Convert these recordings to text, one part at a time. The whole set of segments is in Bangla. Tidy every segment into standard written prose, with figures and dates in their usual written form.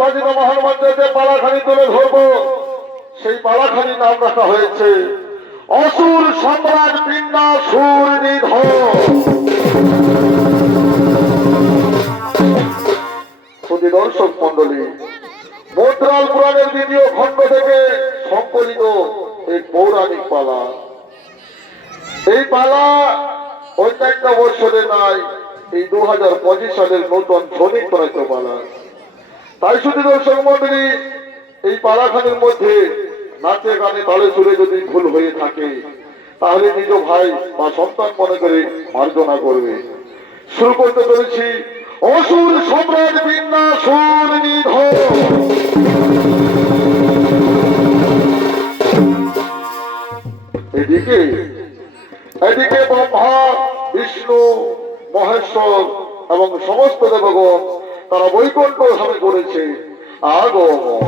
বাজিত মহামন্ত্রে যে পালাখানি তুলে ধরবো সেই পালাখানি নাম রাখা হয়েছে অসুর সম্রাট বিন্যাসুর নিধন। দর্শক মন্ডলী, মুদ্রাল পুরাণের দ্বিতীয় খণ্ড থেকে সংকলিত এই পৌরাণিক পালা। এই পালা অন্যান্য বছরে নাই, এই 2025 সালের নতুন ধ্বনিক প্রণীত পালা। তাই শুধু দর্শক মন্ডলী, এই পালাখানির মধ্যে নাচে গানে তালে সুরে যদি ভুল হয়ে থাকে তাহলে নিজ ভাই বা সন্তান মনে করে মার্জনা করবে। শুরু করতে পেরেছি অসুর সম্রাট বিন্যাসুর নিধন। এদিকে ব্রহ্মা, বিষ্ণু, মহেশ্বর এবং সমস্ত দেবগণ তারা বৈকুণ্ঠ ধামে করেছে আগমন।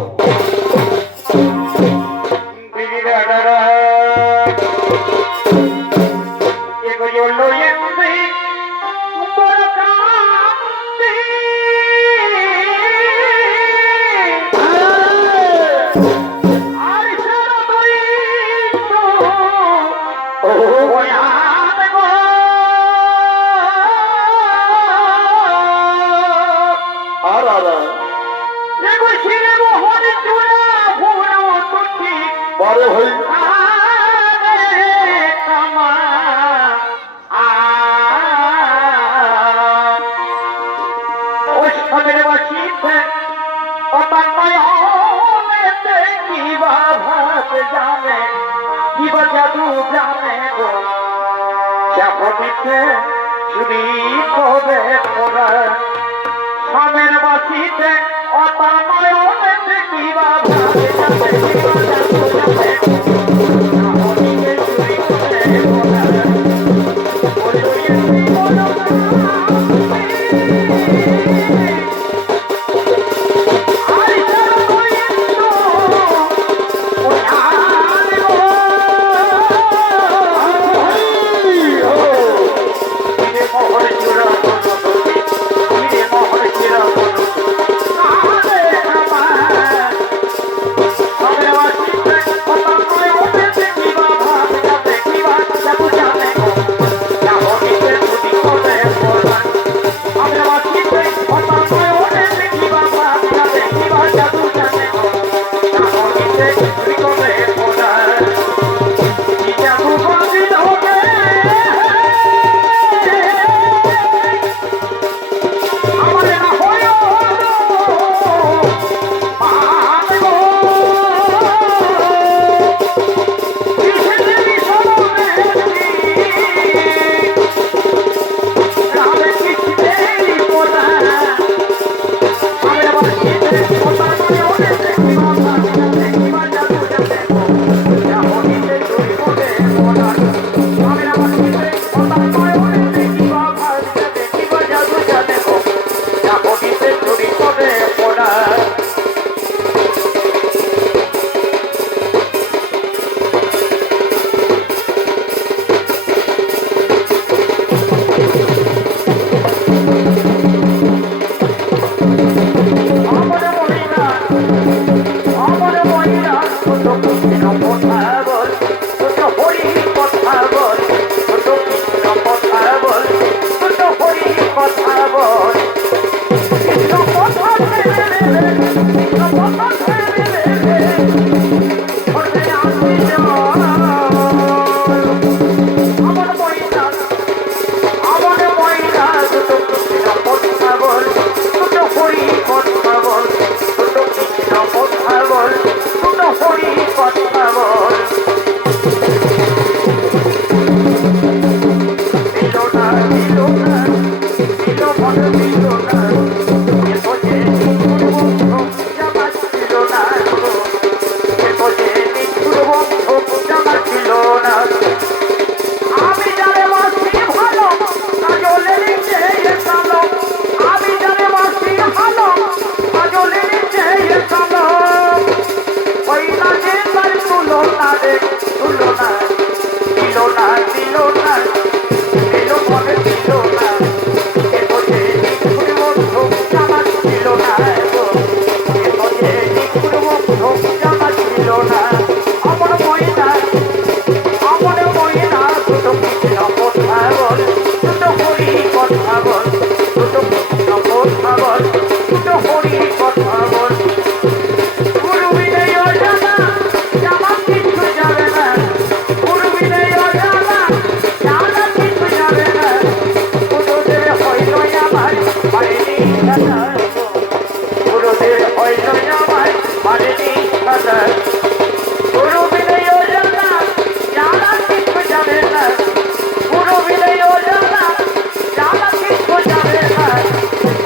স্বামীর বাসিতে অতময় কিবা কথা বল পূর্বিনে অজানা জানা কিছু যাবে না পূর্বিনে অজানা জানা কিছু যাবে না পুরোদের হইল আমার পারেনি সাদা পুরোদের হইল আমার পারেনি সাদা পূর্বিনে অজানা জানা কিছু যাবে না পূর্বিনে অজানা জানা কিছু যাবে না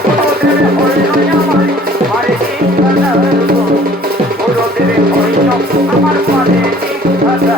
পুরোদের হইল আমার পারেনি সাদা পুরোদের হইল আমার পারেনি সাদা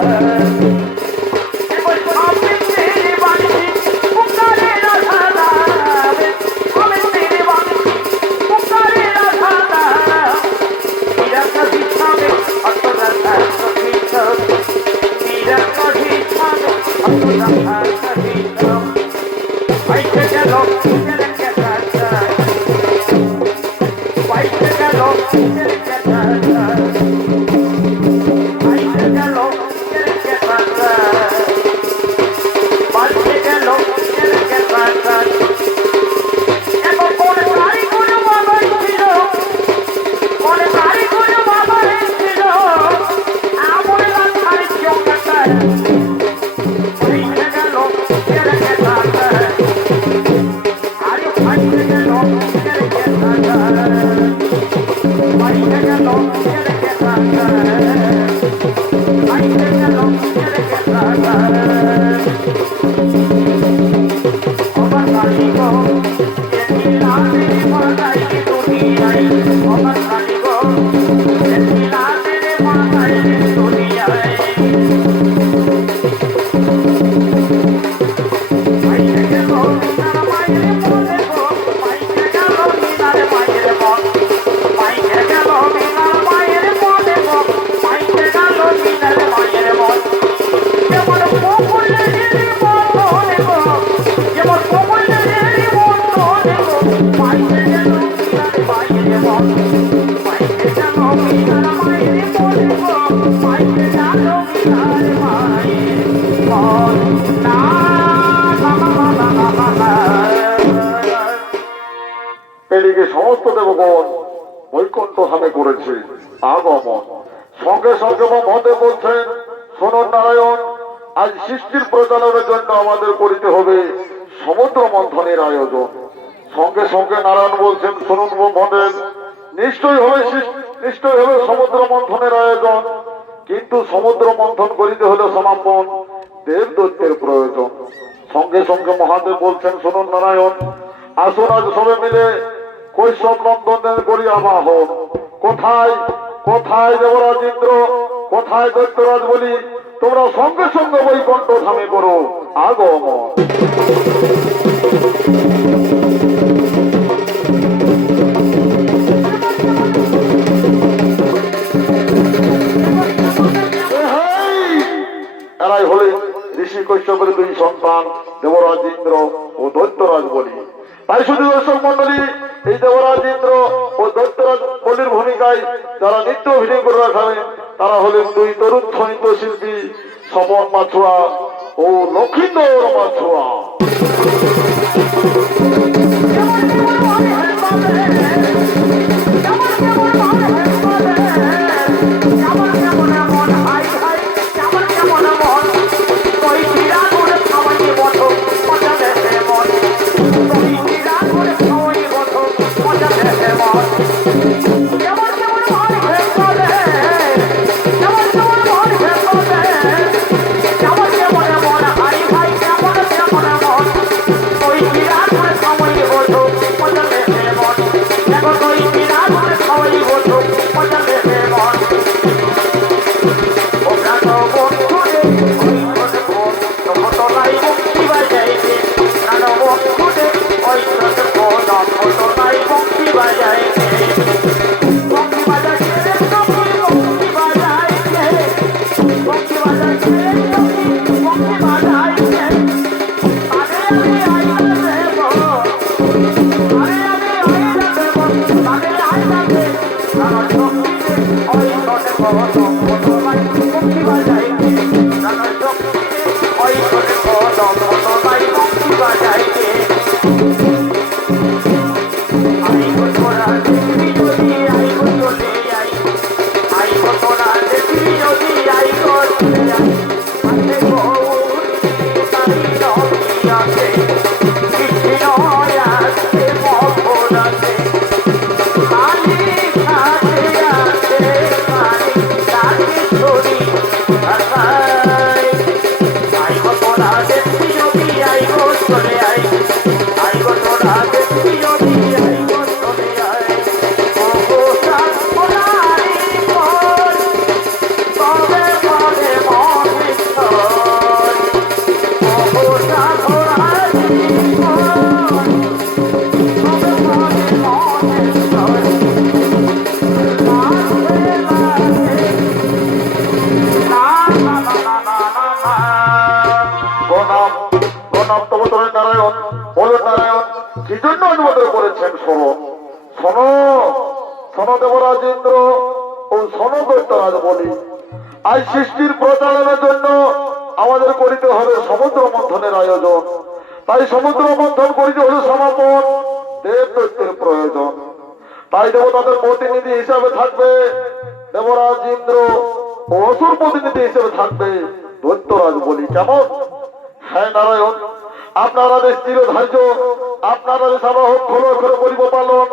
এদিকে সমস্ত দেবগণ বৈকুণ্ঠ ধামে করেছে আগমন সঙ্গে সঙ্গে মহদেব বলছেন শুনুন নারায়ণ আজ সৃষ্টির প্রচারের জন্য আমাদের করিতে হবে সমুদ্র মন্থনের আয়োজন সঙ্গে সঙ্গে নারায়ণ বলছেন শুনুন মহদেব নিশ্চয় হবে সমুদ্র মন্থনের আয়োজন কিন্তু সমুদ্র মন্থন করিতে হলে সমাপন দেবদত্তের প্রয়োজন সঙ্গে সঙ্গে মহাদেব বলছেন শুনুন নারায়ণ আসুন আজ সবে মিলে কৈশব নন্দন করি আবাহন কোথায় কোথায় দেবরাজ ইন্দ্র কোথায় দৈত্যরাজ বলি তোমরা সঙ্গে সঙ্গে বৈকুণ্ঠ ধামে করো আগমন এরাই হলে ঋষি কৈশবের দুই সন্তান দেবরাজ ইন্দ্র ও দৈত্যরাজ বলি তাই শুধু দর্শক মন্ডলী এই দেবরাজ ইন্দ্র ও দৈত্যরাজ বলির ভূমিকায় যারা নৃত্য অভিনয় করে রাখাবেন তারা হলেন দুই তরুণ নৃত্য শিল্পী সমন মাছুয়া ও লক্ষিন্দর মাছুয়া I কাছে আছে পানি লাগে ছড়ি আকাই আইব তোরা দেখবি যদি আইব চলে আইব তোরা দেখবি যদি আইব চলে ও সাত মোনারি পর তবে তবে মনে ছয় ও সাত মোনারি পর তবে তবে মনে ছয় প্রণাম প্রণাম তব তোরে নারায়ণ বলো নারায়ণ কি জন্য অনুমোদন করেছেন শোনো শোনো শোনো দেবরাজ ইন্দ্র ও শোনো দৈত্যরাজ বলি আজ সৃষ্টির প্রচালনের জন্য আমাদের করিতে হবে সমুদ্র মন্থনের আয়োজন তাই সমুদ্র মন্থন করিতে হলে সমাপন দেব দৈত্যের প্রয়োজন তাই দেবতাদের প্রতিনিধি হিসাবে থাকবে দেবরাজ ইন্দ্র ও অসুর প্রতিনিধি হিসেবে থাকবে দৈত্যরাজ বলি কেমন হ্যাঁ নারায়ণ আপনার আদেশ চিরধার্য আপনার আদেশ আমরা অক্ষর অক্ষরে করিব পালন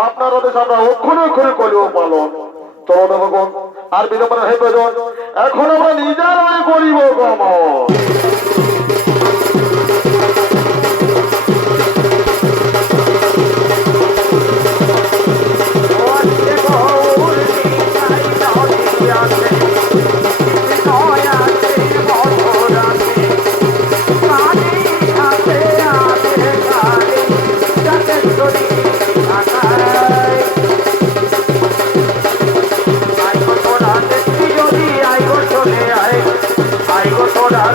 আপনার আদেশ আমরা অক্ষর অক্ষরে করিব পালন চলো দেবগণ আর বিলম্বনে হে প্রয়োজন এখন আমরা নিজেরাই করিব গমন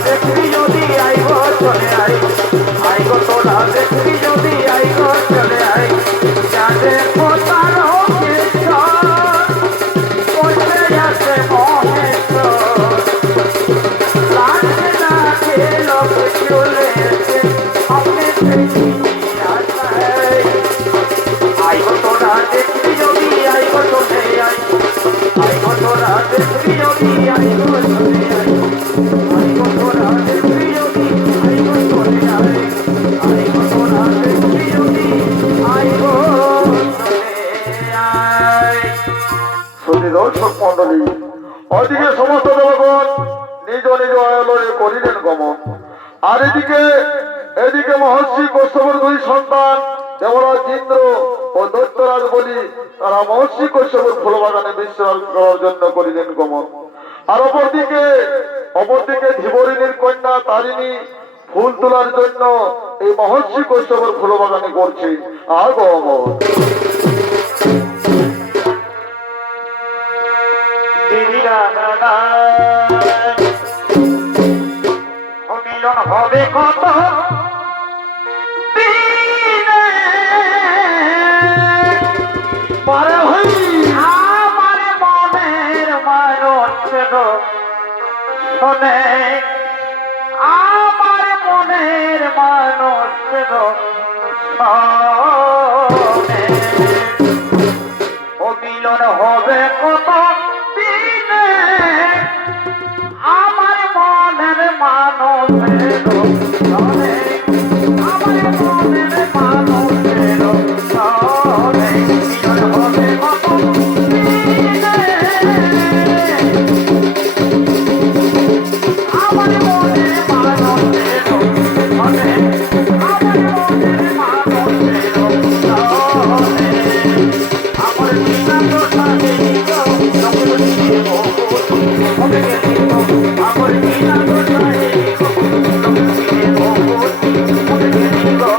দেখবি যদি আইব চলে আইব চলে যাদের কোথার করতে আছে মহেশ্বর লাগছে না লোক চলেছে আপনি আইব তোরা দেখবি যদি আইব চলে আইব তোরা দেখবি যদি আইব চলে আইব তোরা দেখবি যদি আইব চলে আইব তোরা দেখবি যদি আইব শুধু দর্শক মন্ডলী ওদিকে সমস্ত দেবগণ নিজ নিজ আয়লয়ে করিলেন গমন আর এদিকে মহর্ষি কশ্যপের দুই সন্তান দেবরাজ ইন্দ্র ও দৈত্যরাজ বলি তারা মহর্ষি কশ্যপের ফুলবাগানে বিশ্রাম করার জন্য করিলেন গমন আর অপরদিকে ধীবরিণীর কন্যা তারিণী ফুল তোলার জন্য এই মহর্ষি কশ্যপের ফুলবাগানে করছে আগমন মিলন হবে কত আমার মনের মানুষ শোনে আমার মনের মানুষ শোনে ও মিলন হবে কত দিনে আমার মনের মানুষের শোনে আমার মনের মানুষের শোনে মিলন হবে কত দিনে আমার মনের মানুষের শোনে আমার মনের মানুষের শোনে আমার জীবন তো থাকে আমার জীবন তো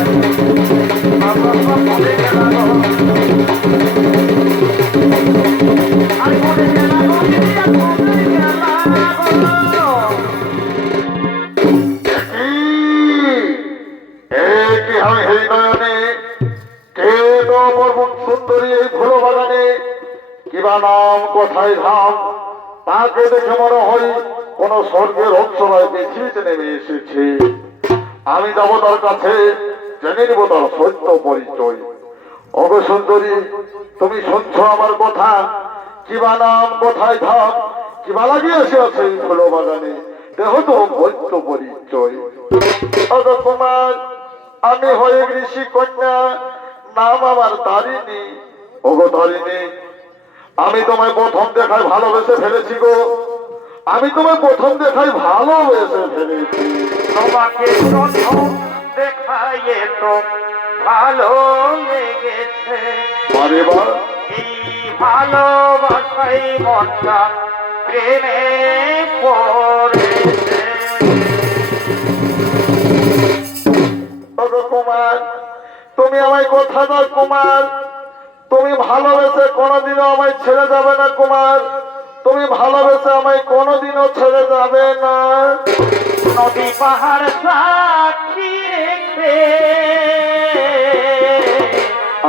Thank you. মরে গেল গো আর মরে গেল গো মরে গেল গো কি হয় এই নয়নে কে তো অপরূপ সুন্দরী এই ফুল বাগানে কিবা নাম কোথায় ধাম তাকে দেখে মনে হয় কোন স্বর্গের অক্ষরায় পৃথিবীতে নেমে এসেছে। আমি যাব তার কাছে, জেনে নিব তার সত্য পরিচয়। অগো সুন্দরী, তুমি শুনছ আমার কথা? কিবা নাম কোথায় ধাম, কিবা লাগিয়েছে আছে এই ফুল বাগানে, দেহ তো সত্য পরিচয়। অগো কুমার, আমি হয়ে ঋষি কন্যা, নাম আমার তারিণী। ওগো তারিণী, আমি তোমায় প্রথম দেখায় ভালোবেসে ফেলেছি গো, আমি তোমায় প্রথম দেখায় ভালোবেসে ফেলেছি। তোমাকে প্রথম দেখাইয়ে তো ভালো লেগেছে, আরে বা, এই ভালোবাসাই মনটা প্রেমে পড়েছে। ওগো কুমার, তুমি আমায় কথা দাও কুমার, তুমি ভালোবেসে কোনোদিনও আমায় ছেড়ে যাবে না কুমার, তুমি ভালোবেসে আমায় কোনোদিনও ছেড়ে যাবে না। নদী পাহাড় সাক্ষী রেখে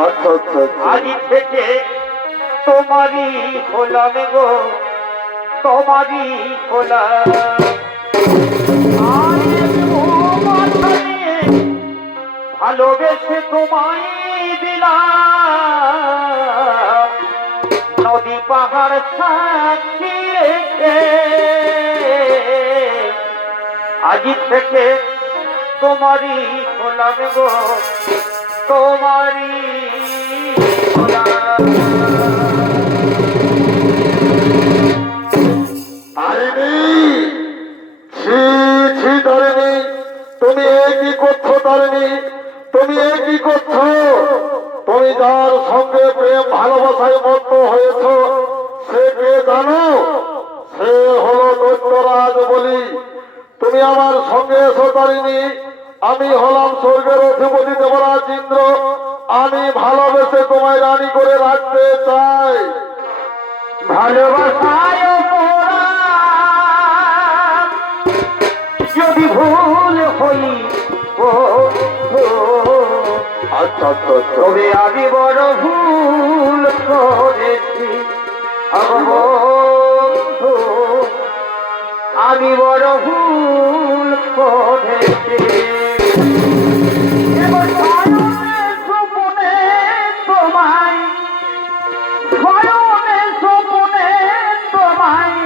আচ্ছা আচ্ছা আচ্ছা। আজ থেকে তোমারই হলাম গো, তোমারই হলাম। আজ মাথা নিয়ে ভালোবেসে তোমায় দিলাম, নদী পাহাড় সাক্ষী রেখে আজ থেকে তোমারই হলাম গো, তোমারই হলাম। তারিণী, ছি ছি তারিণী, তুমি এ কি করছো তারিণী, তুমি এ কি করছো? তুমি যার সঙ্গে প্রেম ভালোবাসায় মত্ত হয়েছ সে কে জানো? সে হলো দৈত্যরাজ বলি। তুমি আমার সঙ্গে এসো তারিণী, আমি হলাম স্বর্গের অধিপতি দেবরাজ ইন্দ্র, আমি ভালোবেসে তোমায় রানী করে রাখতে চাই। ভালোবাসায় অপরাধ যদি ভুল হই ও আচ্ছা আচ্ছা আচ্ছা। তবে আমি বড় ভুল করেছি বন্ধু, আমি বড় ভুল করেছি। এবার শয়নে স্বপ্নে তোমায়, শয়নে স্বপ্নে তোমায়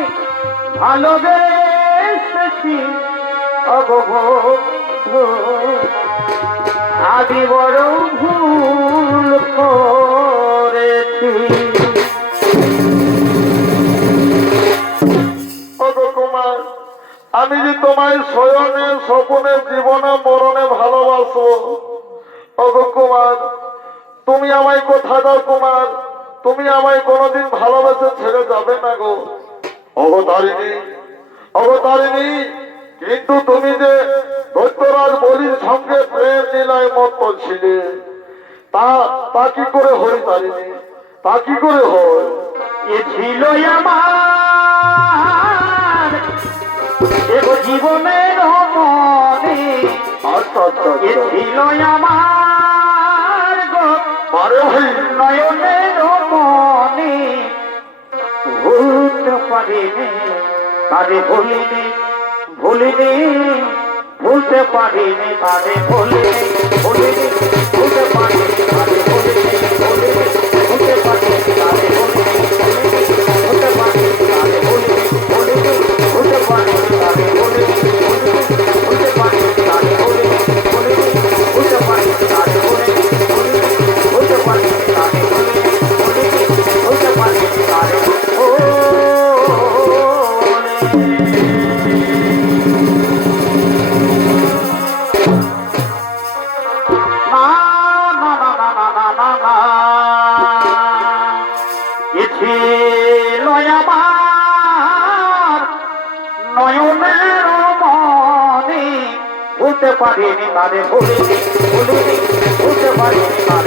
ভালোবেসেছি অববন্ধু, আমি বড় ভুল করেছি। ওগো কুমার, আমি যে তোমায় শয়নে স্বপনে জীবনে মরণে ভালোবাসো। ওগো কুমার, তুমি আমায় কথা দাও কুমার, তুমি আমায় কোনোদিন ভালোবেসে ছেড়ে যাবে না গো। ওগো তারিণী, ওগো তারিণী, কিন্তু তুমি যে দৈত্যরাজ বলির সঙ্গে প্রেম লীলায় মত্ত ছিলে, তা তা কি করে হয় তারিণী, তা কি করে হয়? এ ছিল আমার এগো জীবনের মনে, আচ্ছা আচ্ছা এ আচ্ছা। ছিল আমার গো আরে ভাই, নয়নের মনে, ভুলতে পারিনি তারে ভুলিনি, ভুলিনি ভুলতে পারিনি তারে ভুলিনি, ভুলিনি ভুলতে পারিনি তারে ভুলিনি, ভুলিনি ভুলতে পারিনি তারে ভুলিনি, ভুলতে পারিনি তারে ভুলিনি, ভুলিনি ভুলতে পারিনি তারে ভুলিনি, ভুলতে পারিনি তারে ভুলিনি, ভুলিনি ভুলতে পারিনি তারে ভুলিনি, ভুলতে পারিনি তারে ভুলিনি, ভুলিনি ভুলতে পারিনি তারে ভুলিনি। নয়নের মনে ভুলতে পারিনি তারে ভুলিনি, ভুলিনি ভুলতে পারিনি তারে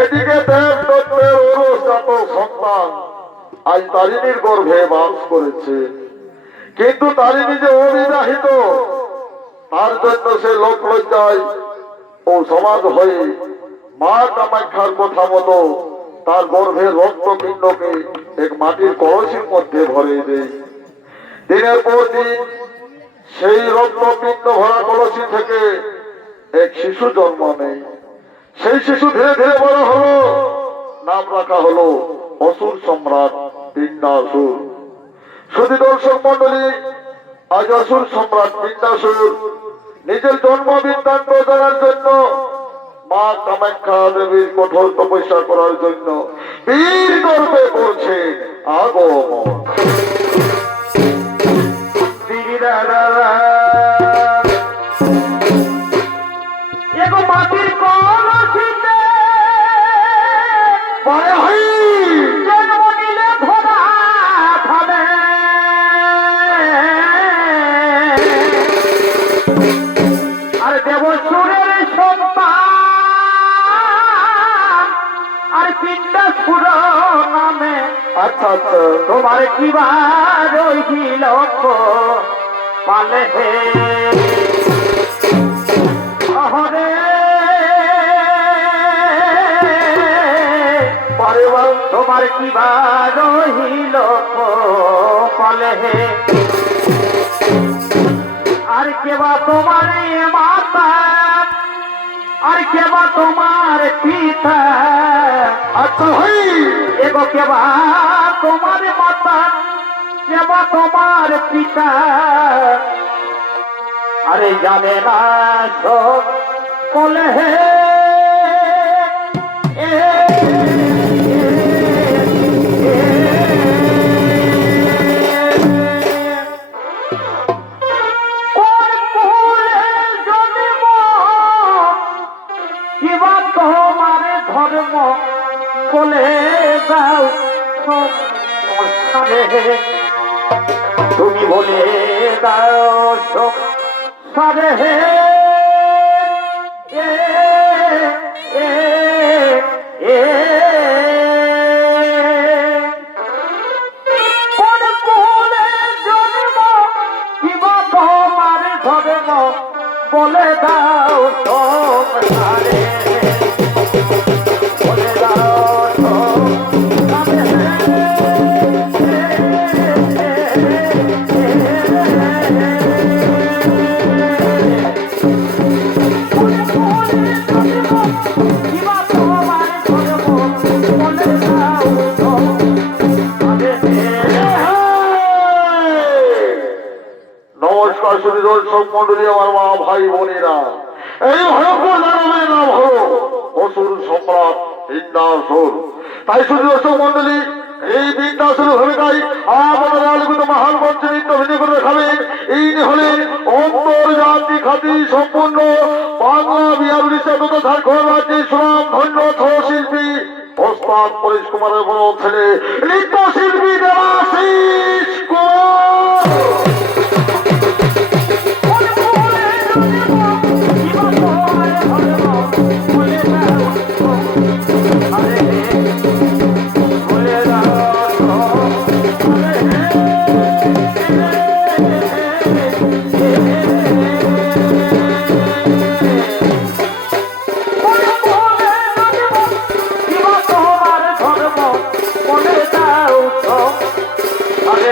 এদিকে দেবদত্তের ঔরসজাত সন্তান আজ তারিণীর গর্ভে বাস করেছে, কিন্তু তারিণী যে অবিবাহিত, তার জন্য সে লোক লজ্জায় ও সমাজ হয়ে মা কামাখ্যার কথা মতো তার গর্ভের রক্তপিণ্ডকে এক মাটির কলসির মধ্যে ভরে দেয়। দিনের পর দিন সেই রক্তপিণ্ড ভরা কলসি থেকে এক শিশু জন্ম নেয়। সেই শিশু ধীরে ধীরে বড় হলো, নাম রাখা হলো অসুর সম্রাট বিন্দাসুর। শুধু দর্শক মন্ডলী, আজ অসুর সম্রাট বিন্দাসুর নিজের জন্ম বৃত্তান্ত জানার জন্য মা কামাখ্যা দেবীর কঠোর তপস্যা করার জন্য বীর গর্বে করছে আগমন। মাটির কলসিতে পরে হই জন্ম নিলে ধরা খাবে। আর দেবসুরের সন্তান আর বিন্দাসুর নামে। আচ্ছা আচ্ছা, তোমার কি বার রইল পালে হে অহরে পরিবার তোমার কি বার রইল পালে হে। আর কেবা তোমার মাতা, আর কেবা তোমার পিতা। আচ্ছা ভাই, এগো কেবা তোমার মাতা, কেবা তোমার পিতা। আরে জানে না সব বলে হে কোন কুলে জন্ম কিবা তোমার ধর্ম বলে দাও সংসারে। তুমি বলে দাও সংসারে হে এ এ এ কোন কুলে জন্ম কিবা তোমার ধর্ম বলে দাও সংসারে। বলে দাও নমস্কার শুধু দর্শক মন্ডলী, আমার মা ভাই বোনেরা, এই ভয়ঙ্কর দানবের নাম হলো অসুর সম্রাট বিন্দাসুর। তাই শুধু দর্শক মন্ডলী, এই বিন্দাসুর ভূমিকায় আপনারা আলোকিত মহান মঞ্চে নৃত্য অভিনয় করে দেখাবেন। ইনি হলেন অন্তর্জাতি খ্যাতি সম্পূর্ণ বাংলা, বিহার, উড়িষ্যা তথা ঝাড়খণ্ড রাজ্যের সুনাম ধন্য শিল্পী ওস্তাদ পরেশ কুমারের বড় ছেলে নৃত্যশিল্পী দেবাশিস কুমার। আরে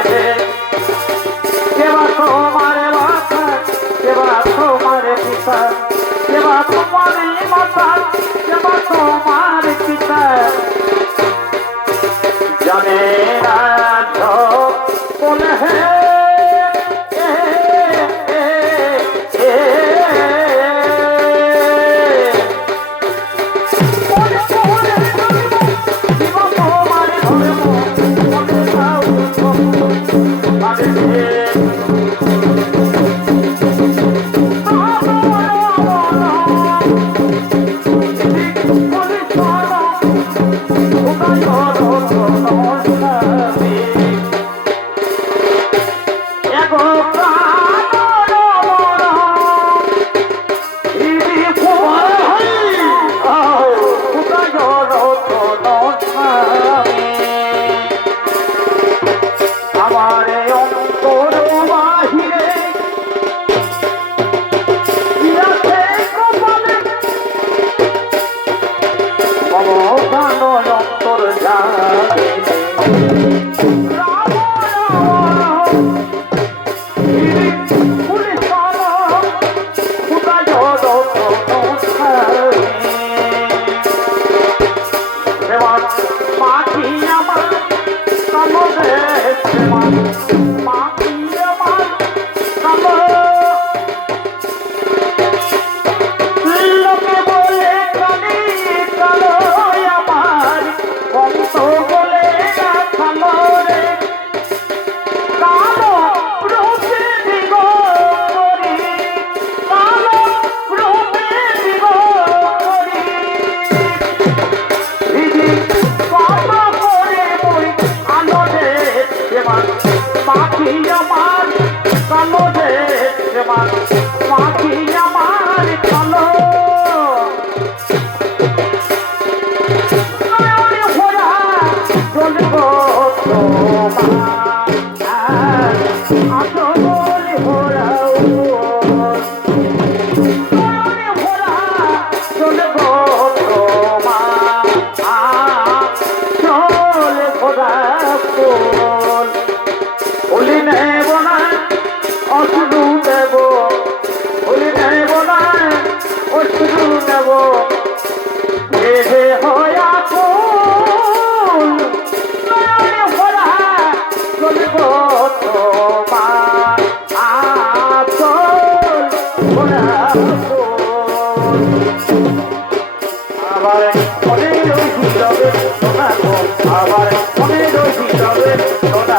মনে রইছি রবে সোনা গো আমার মনে রইছি রবে সোনা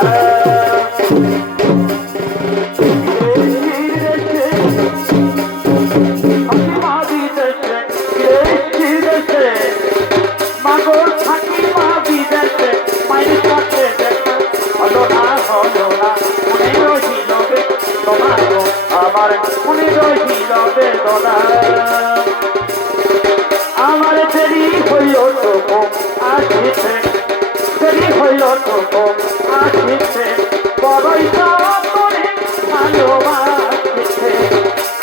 মাগর থাকি মা বিদেশে মায়ের কাছে দেখা হলো না মনে রইছিল বেদনা গো আমার মনে রইছিল বেদনা আমার দেরি হইল তো আসিতে দেরি হইল তো আসিতে বড়ই করে ভালোবাসিতে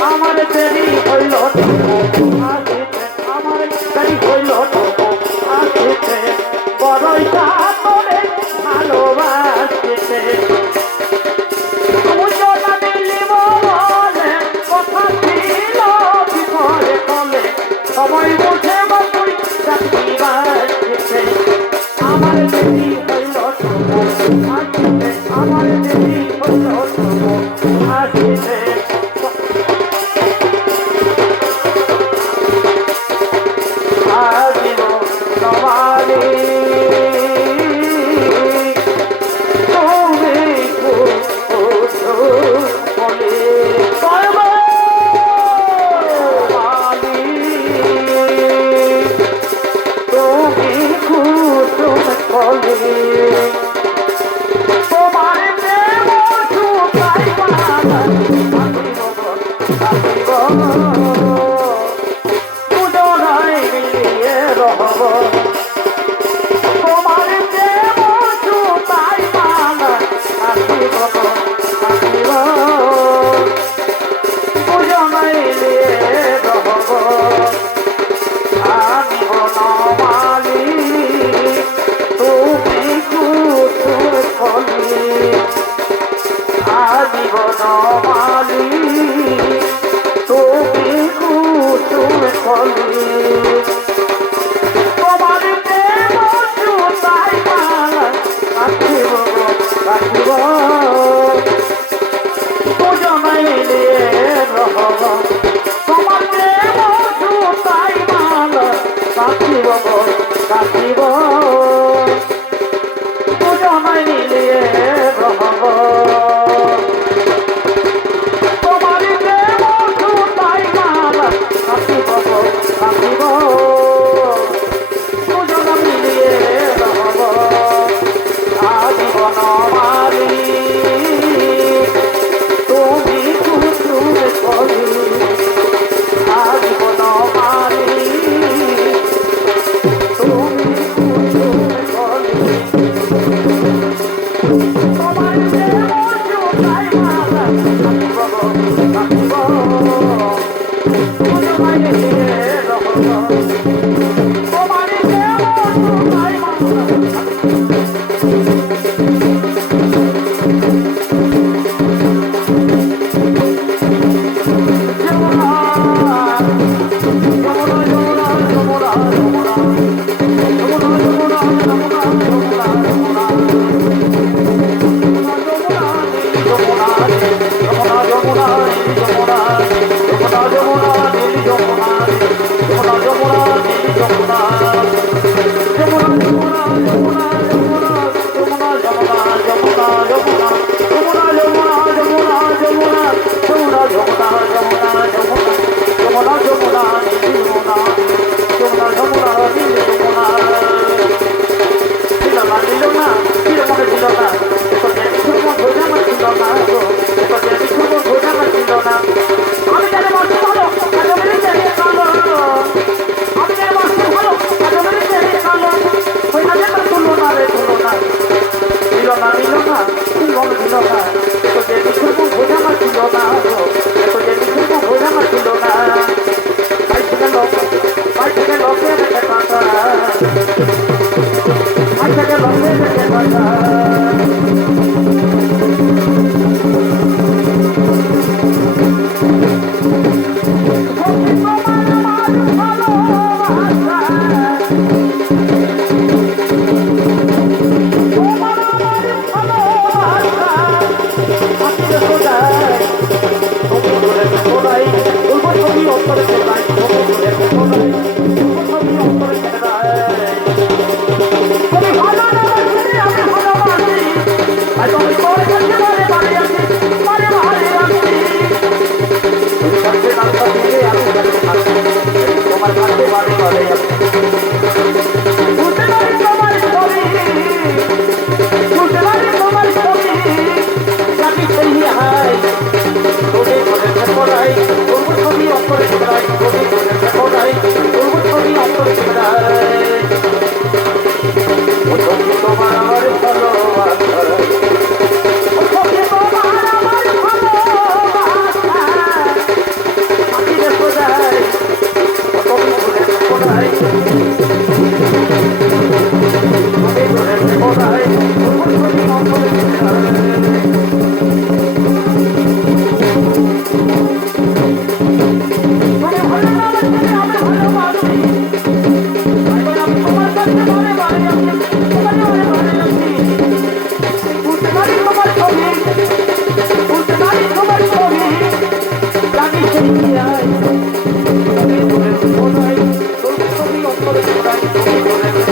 আমার দেরি হইল তো আসিতে আমার দেরি হইল তো আসিতে বড়ই করে ভালোবাসিতে সময় বুঝে বাবুই চাকরি বাজছে আমার দেরি হইল আসিতে আমার দেরি হইল আসিতে আজিব নবালি তুমি বলে তোমার প্রেম সুতাই মালা দুজনাই মিলিয়ে রহব তোমার প্রেম সুতাই মালা আসিব দুজনাই মিলিয়ে রহব আনিব নমালি তুমি কুতুর ফলি আনিব নমালি তুমি কুতুর ফলি তোমার প্রেম সুতাই মালা রাখিব রাখিব দুজনাই নিয়ে রহব তোমার প্রেম সুতাই মালা রাখিব রাখিব দুজনাই নিয়ে রহব তোমার প্রেম সুতাই মালা রাখিব রাখিব দুজনা মিলিয়ে রহব আজীবন মালি তুমি কুতুর ফলি আজীবন মালি তুমি কুতুর ফলি তোমার প্রেম সুতাই মালা রাখিব রাখিব দুজনাই মিলিয়ে রহব তোমার প্রেম সুতাই মালা অন্তরে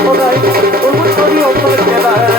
খোদাই প্রভু করি অন্তর জেলায়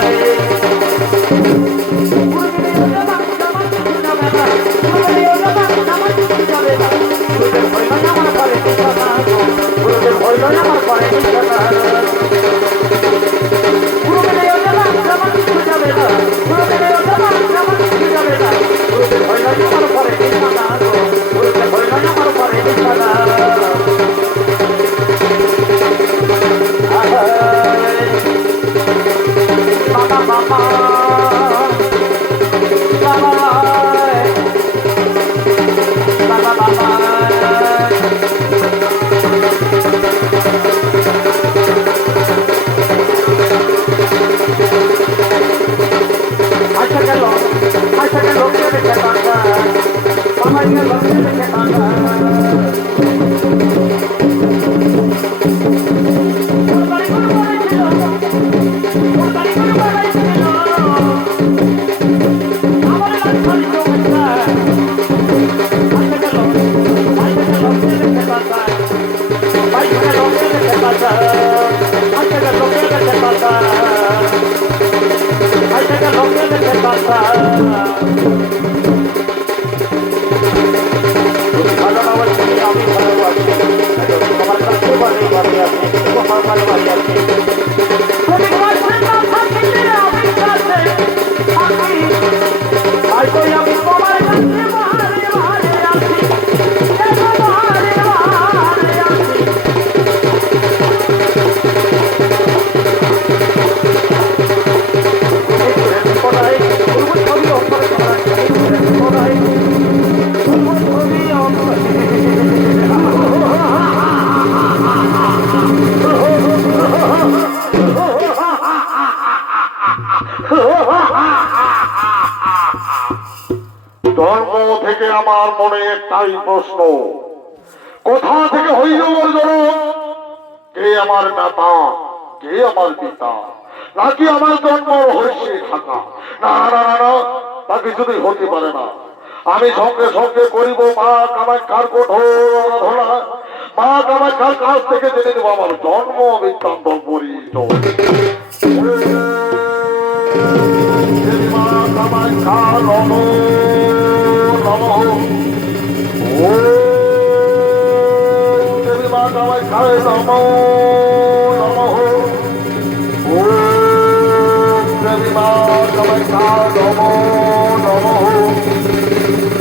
জন্ম থেকে আমার মনে একটাই প্রশ্ন, কোথা থেকে হইল ওর জন্ম? কে আমার মাতা, কে আমার পিতা, নাকি আমার জন্ম হয়েছে থাকা? না না না না, তা কিছুতেই হতে পারে না। আমি সঙ্গে সঙ্গে করিব মা কামাখ্যার কঠোর আরাধনা। মা কামাখ্যার কাছ থেকে জেনে নেব আমার জন্ম বৃত্তান্ত পরিচয়। মা কামাখ্যা নমো নমঃ। ওম দেবী মা কামাখ্যায় নমো নমঃ। ওম দেবী মা কামাখ্যা নমো নমঃ।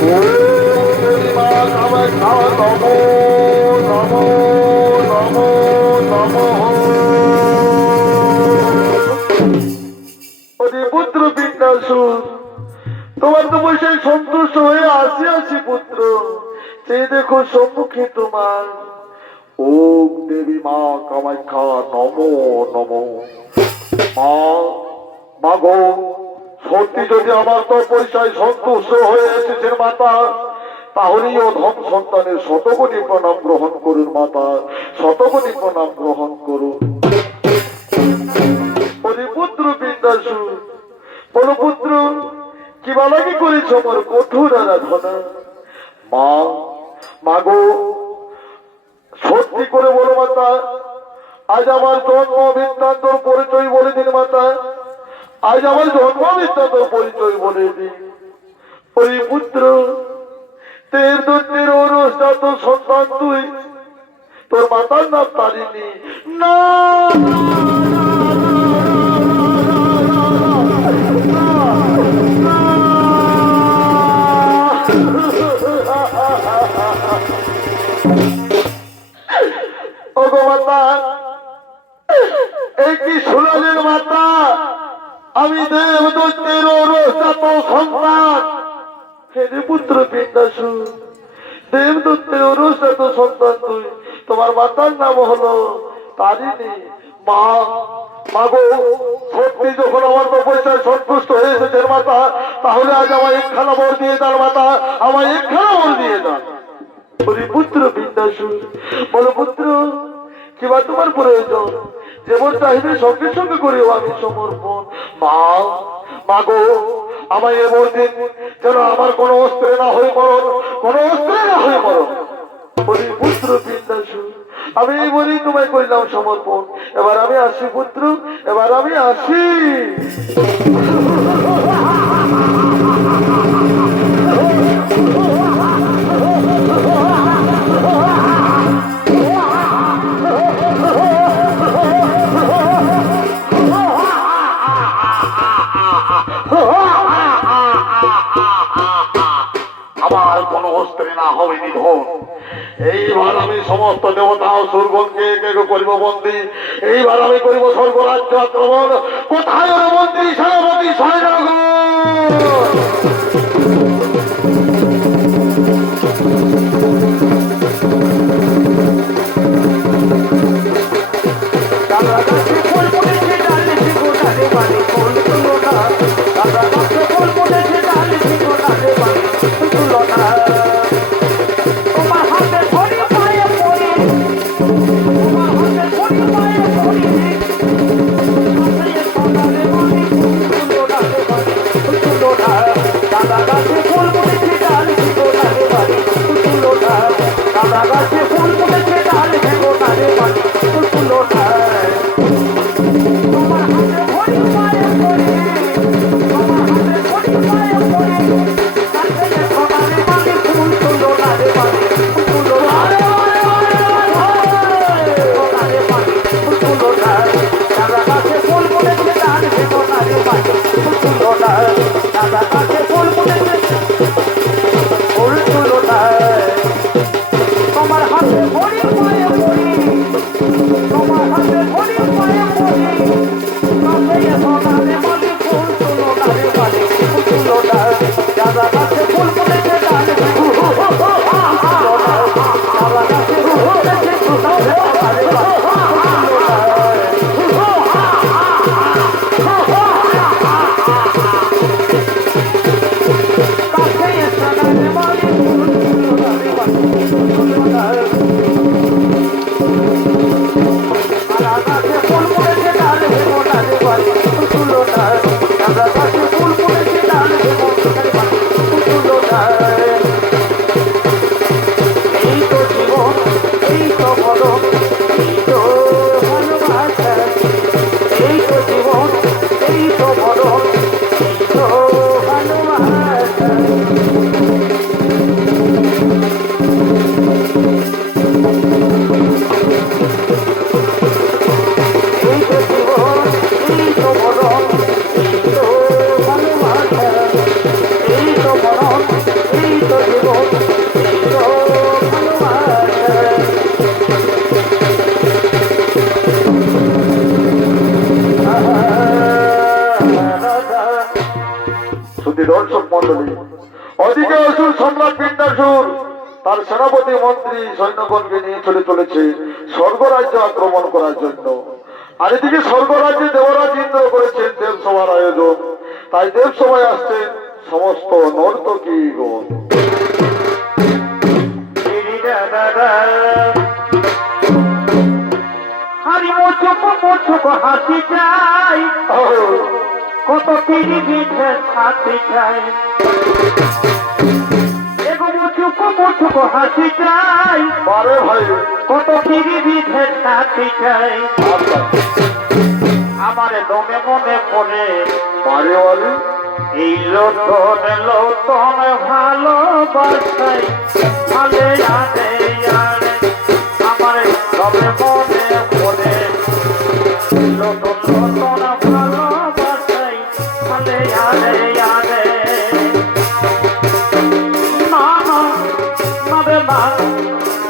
ওম দেবী মা কামাখ্যা নমো নমো নমো নমঃ। পুত্র বিদ্যাসুর, তোমার তো বসে সন্তুষ্ট হয়ে আসি পুত্র, সে দেখো সম্মুখে তোমার। ওম দেবী মা কামাখ্যা নমো নমো। মা গো, সত্যি যদি আমার তো পয়সায় সন্তুষ্ট হয়ে এসেছেন মাতা, তাহলেই ও ধন সন্তানের শতকোটি প্রণাম গ্রহণ করুন মাতা, শতকোটি প্রণাম গ্রহণ করুন। পুত্র বিদ্যাসুর, বলো পুত্র, কি বালাকি করেছ আমার কঠোর আরাধনা? মা গো, সত্যি করে বলো মাতা, আজ আমার জন্ম বৃত্তান্তর পরিচয় বলে দিন মাতা, আজ আমার জন্ম বৃত্তান্তর পরিচয় বলে দিন। ওই পুত্র, তের দত্তের ওরসজাত সন্তান তুই, তোর মাতার নাম তারিণী। না ওগো মাতা, এই কি শুনালেন মাতা? আমি দেবদত্তের ওরসজাত সন্তান। হে পুত্র বিদ্যাসুর, দেবদত্তের ওরসজাত সন্তান তুই, তোমার মাতার নাম হলো তারিণী। মা গো, সত্যি যখন আমার তো পয়সায় সন্তুষ্ট হয়ে এসেছেন মাতা, তাহলে আজ আমার একখানা বর দিয়ে দাও মাতা, আমার একখানা বর দিয়ে দাও। পুত্র বিদ্যাসুর, বলো পুত্র, কিবা তোমার প্রয়োজন? যেমন চাহিদা সঙ্গে সঙ্গে করিও আমি সমর্পণ। মা গো, আমায় এমন দিন যেন আমার কোনো অস্ত্রে না হয়ে মরণ, কোনো অস্ত্রে না হয়ে মরণ। পুত্র বিদ্যাসুর, আমি এই বলেই তোমায় করলাম সমর্পণ। এবার আমি আসি পুত্র, এবার আমি আসি। আমার কোন অস্ত্রে না হবে নিধন। এইবার আমি সমস্ত দেবতা ও সুরগণকে করিব বন্দী। এইবার আমি করিব স্বর্গরাজ্য আক্রমণ। কোথায় ওর মন্ত্রী সেনাপতি সৈন্যগণ? দর্শক মন্ডলী, ওদিকে অসুর সম্রাট বিন্দাসুর তার সেনাপতি মন্ত্রী সৈন্যগণকে নিয়ে চলেছে স্বর্গরাজ্য আক্রমণ করার জন্য। আর এদিকে স্বর্গরাজ্যে দেবরাজ ইন্দ্র করেছেন দেবসভার আয়োজন। তাই দেবসভায় আসছেন সমস্ত নর্তকীগণ। হাসি চাই কত তিরি বিধে হাসি চাই চুপ হাসি চাই বারে ভাই কত তিরি বিধে হাসি চাই আমার দমে মনে পড়ে বারে বারে এই লোতন ভালোবাসাই ভালে আনে আমার দমে মনে পড়ে লোতন ভালোবাসাই ভালে আনে না না না রে না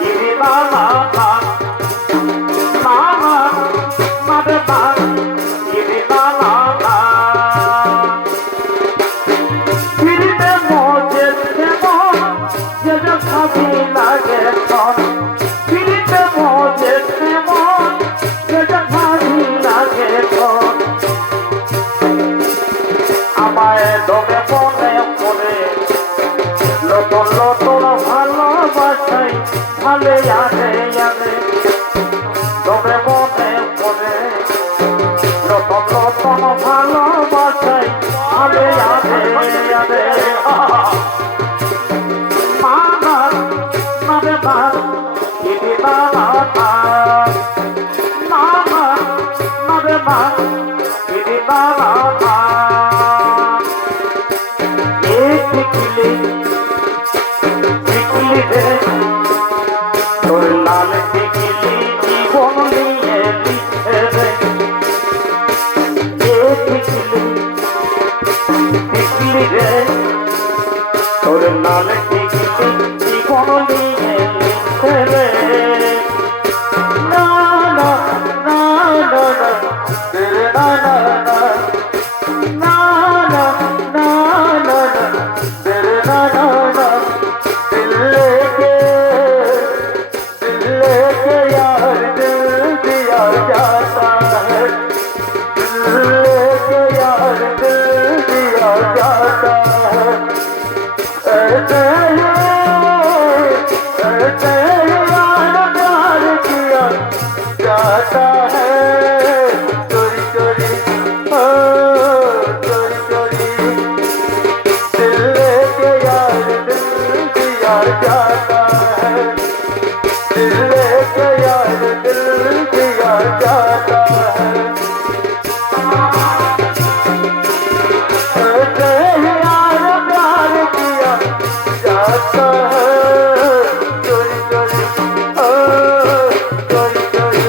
ইরি না না না না না না রে না ইরি না না না ফিরতে মজে মন যে ভাবি লাগে মন ফিরতে মজে মন যে ভাবি লাগে মন আমায় দমে মনে পড়ে নতুন নতুন ভালোবাসাই ভালে আনে দমে মনে পড়ে নতুন নতুন ভালোবাসাই ভালে আনে মানা না রে মা ইদি না মা দিদি বাবা মা এ টিকলি টিকলি রে তোর লাল টিকলি জীবন নিয়ে লিখে রে এ টিকলি টিকলি রে তোর লাল টিকলি জীবন নিয়ে লিখে রে না না না না না তেরে না না না না না না না না तेरे ना ना ना दिल लेके यार दिल दिया जाता है दिल लेके यार दिल दिया जाता है ऐसे ही यार प्यार किया जाता है चोरी चोरी चोरी चोरी दिल लेके यार दिल दिया जाता है दिल लेके यार दिल दिया जाता है ऐसे ही यार प्यार किया जाता है चोरी चोरी चोरी चोरी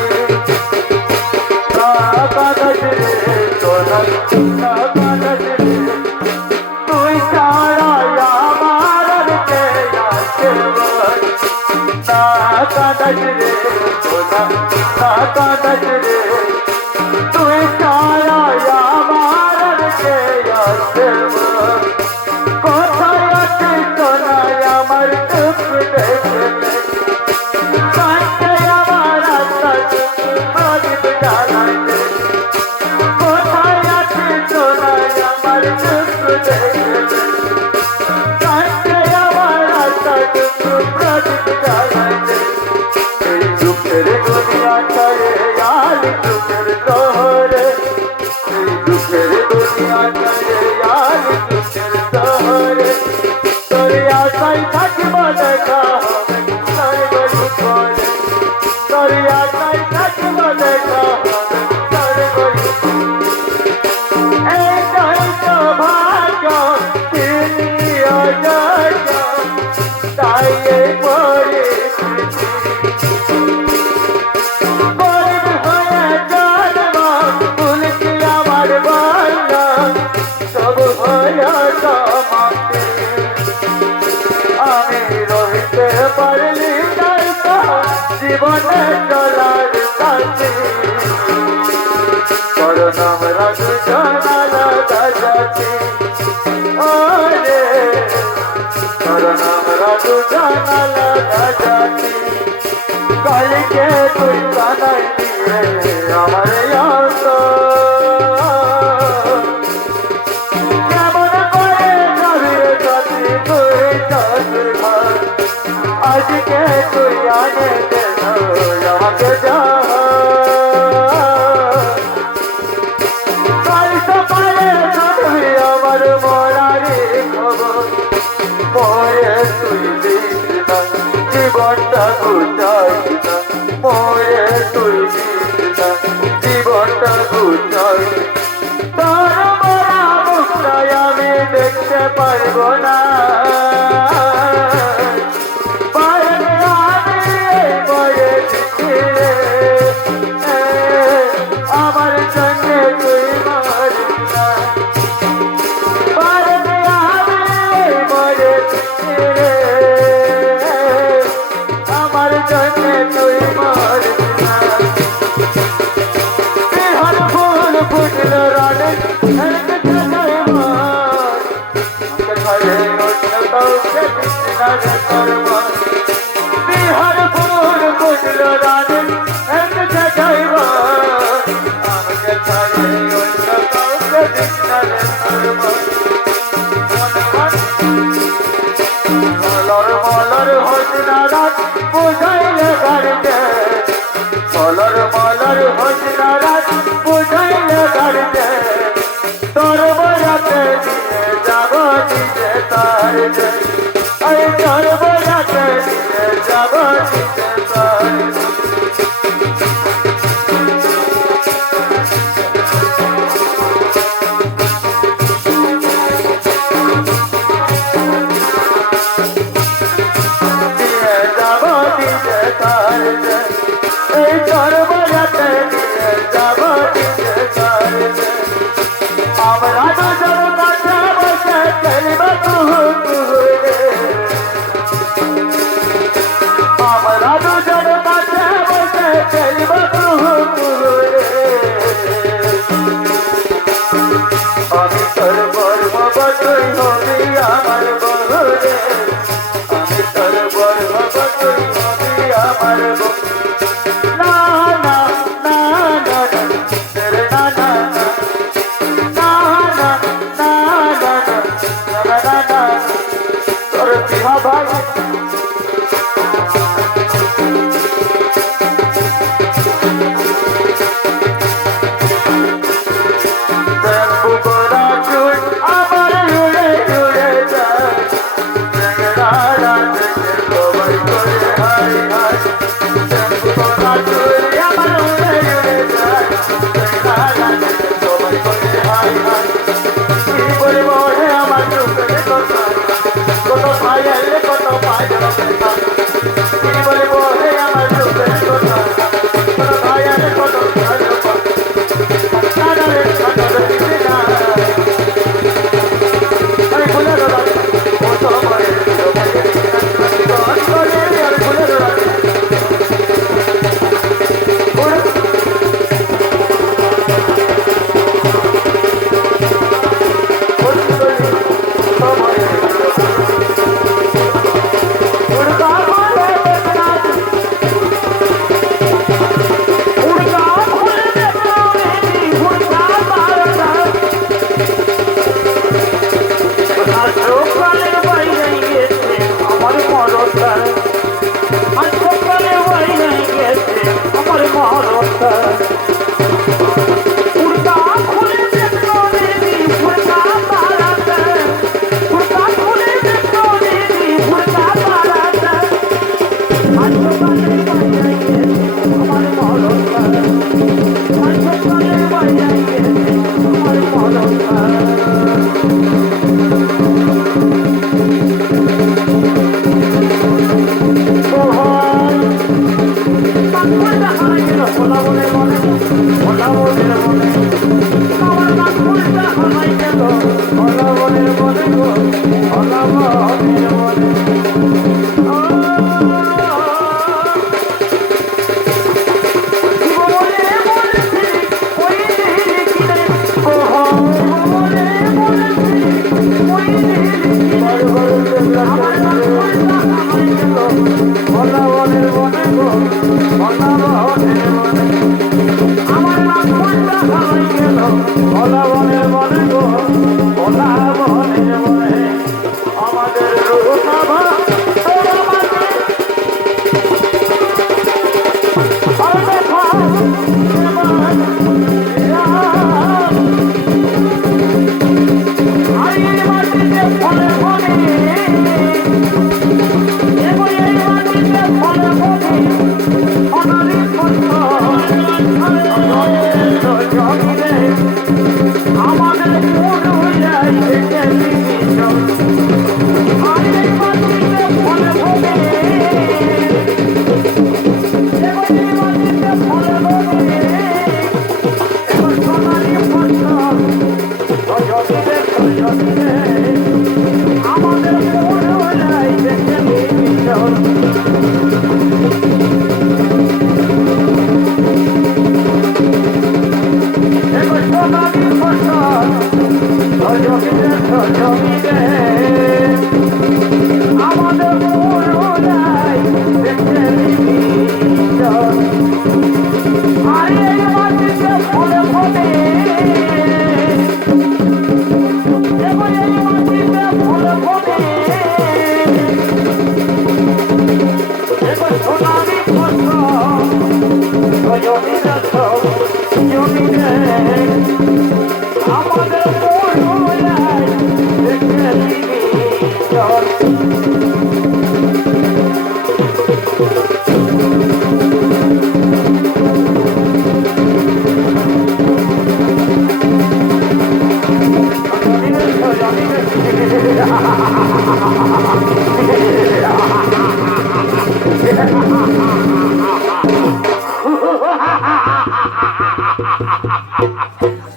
काका नजरे सोना काका नजरे তুই ছাড়া আমার কে আছে না কাঁদাস রে সোনা না কাঁদাস রে তুই ছাড়া আমার কে আছে কোথায় আছে সোনা আমার দুঃখ দেখে কাঁদতে আমার রাস্তা প্রদীপ জ্বালাইতে কোথায় আছে সোনা আমার দুঃখ দেখে কাঁদতে আমার রাস্তা প্রদীপ জ্বালাইতে এই দুঃখের দুনিয়া ছাড়ে আর দুঃখের শহরে এই দুঃখের দুনিয়া ছাড়ে আর দুঃখের শহরে তোর আশায় থাকিব দেখা হবে তোর গরিব করে তোর আশায় থাকিব দেখা হবে তোর গরিব এইটাই তো ভাগ্য চিনিয়া যায় তাই এই পরিস্থিতি গরিব হয়ে জন্ম ভুলছি আমার বাংলা সব হয়ে সমাপ্তি আমি রহিতে পারলি নাই তো জীবনে চলার সাথী করোনাম রাখু জানালা গাজাতি ওরে করোনাম রাখু জানালা গাজাতি কালকে তুই কানাই দিয়ে আমার অন্ত কেমন করে যাবি রে সাথী তুই চাষের ঘর আজকে তুই আনে দে আমাকে যা কাল সকালে জানবি আমার মরারি খবর মরে তুই দিস না জীবনটা গুছাইস না মরে তুই দিস না জীবনটা গুছাইস তোর মরা মুখটাই আমি দেখতে পারবো না আমার জন্য তুই মরিস না আমার জন্য তুই মরিস না বিহার ফুল ফুটল রানে বিহার ফুল ফুটল রানে আমাকে ছাড়ে অন্য কাউকে দিশারে মলর মলর হসনা রাত বুঝাইলে গাড়িতে মলর মলর হসনা রাত বুঝাইলে গাড়িতে তোর বয়াতে দিয়ে যাব দিতে তার তোর বয়াতে দিয়ে যাব দিতে তার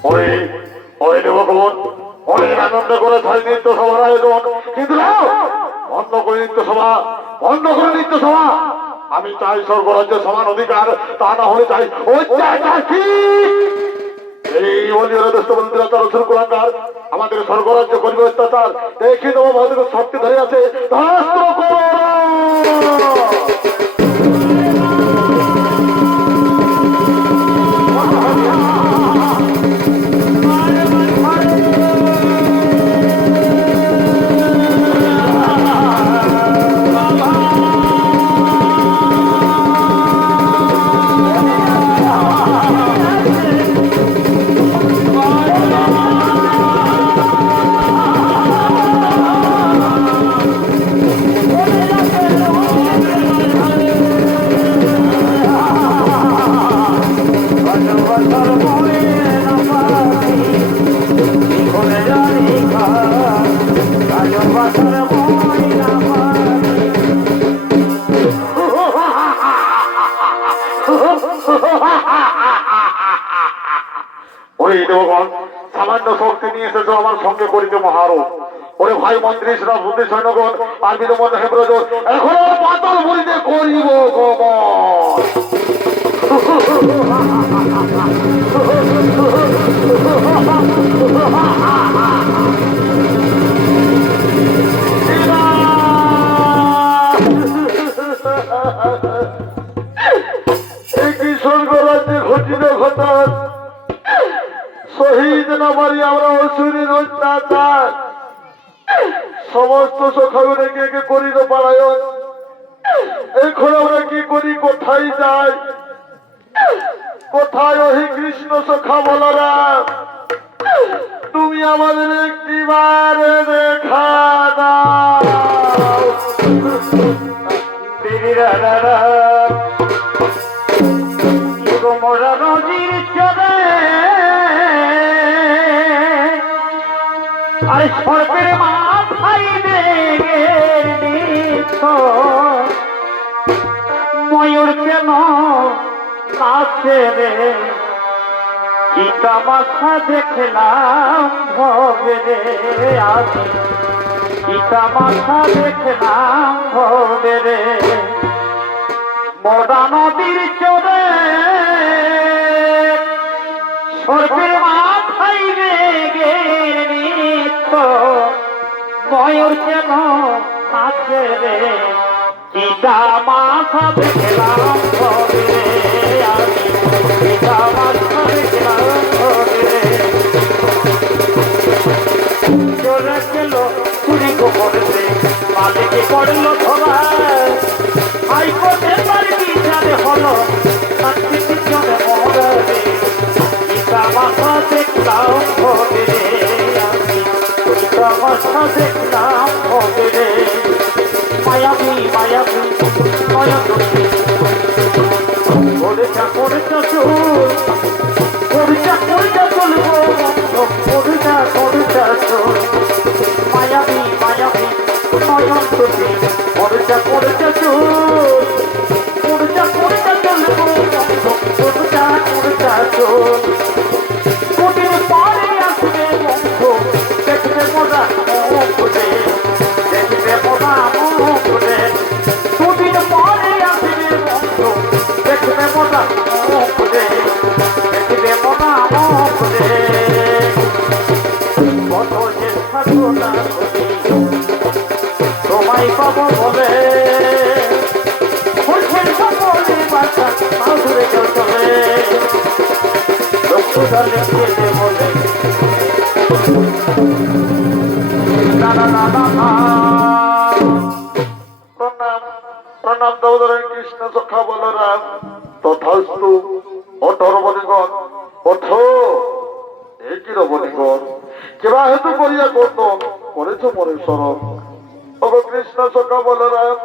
ওরে ওরে দেবগণ, অনেক আনন্দ করে থাই নৃত্য সভার আয়োজন, কিন্তু না, বন্ধ করে নৃত্য সভা, বন্ধ করে নৃত্য সভা। আমি চাই স্বর্গরাজ্যের সমান অধিকার, তা না হলে চাই অত্যাচার। এই অলিয়র দেশ বন্ধুরা তার শুরু করার আমাদের স্বর্গরাজ্য করিবে অত্যাচার। দেখি তোমার ভারতের শক্তি ধরে আছে, ধ্বস্ত করো। ওরে দেবগণ, সামান্য শক্তি নিয়ে এসেছো আমার সঙ্গে করিতে মহারোপ। ওরে ভাই মন্ত্রী সেনা বুদ্ধি সৈন্যগণ আর বিলম্ব হেব্রজ, এখনো পাতাল বলিতে করিব গমন। একই স্বর্গরাজ্যে ঘটিত ঘটনা, শহীদ না মারি আমরা অসুরের অত্যাচার। সমস্ত সখাগুলো কে করিল পালায়ন। এখন আমরা কি করি, কোথায় যাই, কোথায় ওই কৃষ্ণ সখা বলরা, তুমি আমাদের একটিবার দেখা দাও। মোরা নদীর চলে আর সর্পের মাথায় ময়ূর কেন নাচে রে, ইটা মাথা দেখলাম ভবে রে, আমি ইটা মাথা দেখলাম ভবে রে। মোরা নদীর চলে সর্পের মাথায় রেগের নৃত্য, ময়ূর কেন নাচে রে, ইটা মাথা দেখলাম ভবে রে, আমি ইটা মাথা দেখলাম ভবে রে। চলে গেল চুরি করতে, মালিকে পড়লো ধরা, হাইকোর্টের বাড়ি বিচারে হলো শাস্তি পিছনে মরে রে, ইটা মাথা দেখলাম ভবে রে, আমি ইটা মাথা দেখলাম ভবে রে। মায়াবী মায়াবী মায়াবী করেছা করেছা চুল, করেছা করেছা চলবো, করেছা করেছা চুল, মায়াবী মায়াবী নয়ন তুমি করেছা করেছা চুল, করেছা করেছা চলবো, করেছা করেছা চুল। কোটির পরে আসবে বন্ধু, দেখবে মোরা মুখ রে, দেখবে মোরা মুখ রে। কোটির পরে আসবে বন্ধু, দেখবে মোরা মুখ রে, দেখবে মোরা মুখ রে। কত যে সাধনা করি তোমায় পাবো বলে, হইছেন সকলে বাচ্চা মাধুরে চলে, লক্ষ্যটা লিখে বলে না না না না না। প্রণাম প্রণাম দামোদর কৃষ্ণ সখা বলরাম, তথাস্তু। অঠর বণিগণ অঠ, একই রবণিগণ কেবা হেতু করিয়া কর্ত করেছ পরেশ্বর। ওগো কৃষ্ণ সখা বলরাম,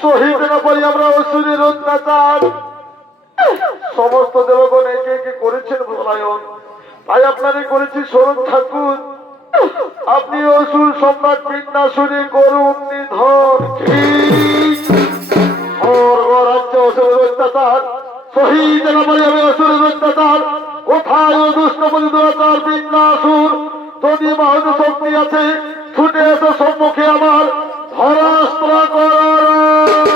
শহীদ না পারি আমরা অসুরের অত্যাচার। সমস্ত দেবগণ একে একে করেছেন পলায়ন, তাই আপনারই করেছি স্মরণ ঠাকুর। আপনি অসুর সম্রাট বিন্যাসুরি করুন নিধন। রাজ্য অসুরের অত্যাচার, শহীদ না পারি আমি অসুরের অত্যাচার। কোথায় ওই দুষ্টপতি দুরাচার বিন্যাসুর? যদি মহৎ শক্তি আছে ছুটে এসে সম্মুখে আমার ধরাস্ত্র করার।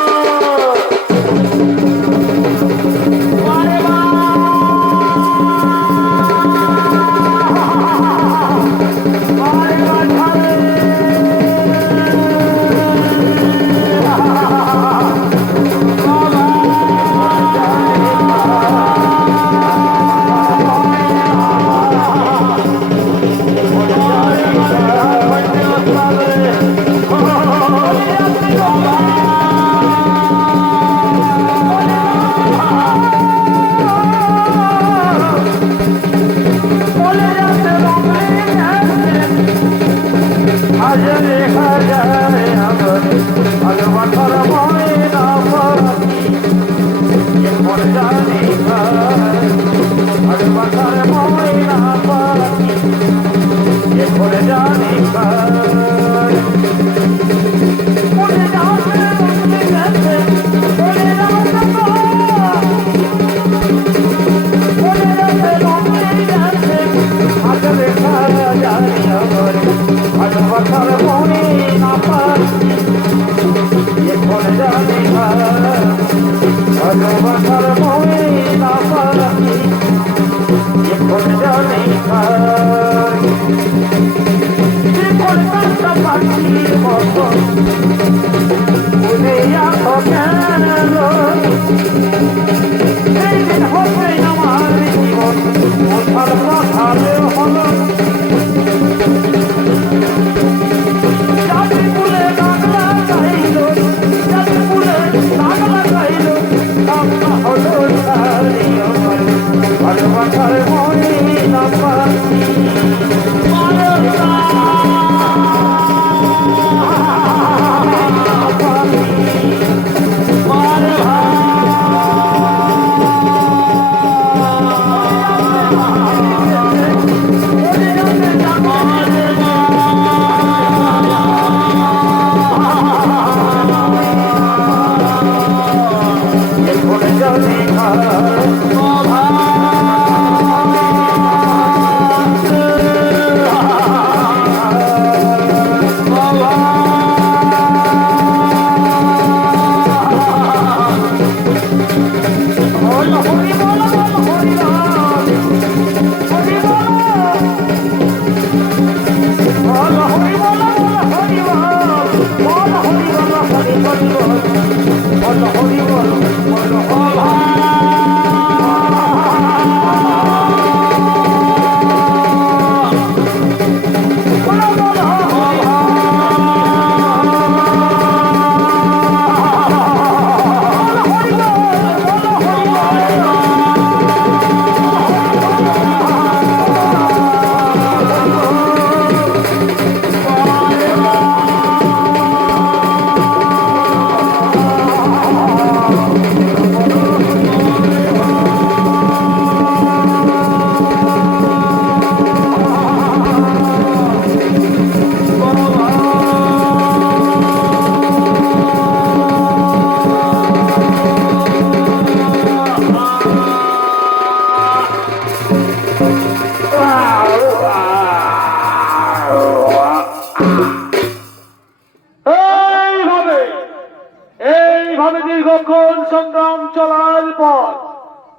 দীর্ঘক্ষণ সংগ্রাম চলার পর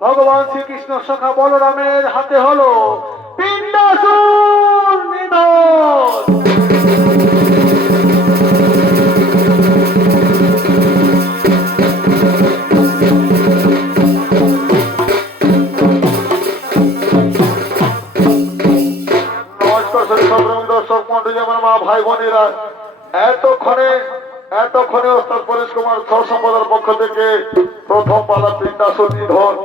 ভগবান শ্রীকৃষ্ণ সখা বলরামের হাতে হলো পিণ্ডাসুর নিধন। নমস্কার দর্শক মন্ডলী, আমার মা ভাই বোনেরা, এতক্ষণে ওস্তাদ পরেশ কুমার সম্পাদকের পক্ষ থেকে প্রথম পালা পিণ্ডাসুর নিধন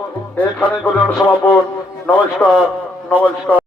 এখানে কল্যাণ সমাপন। নমস্কার।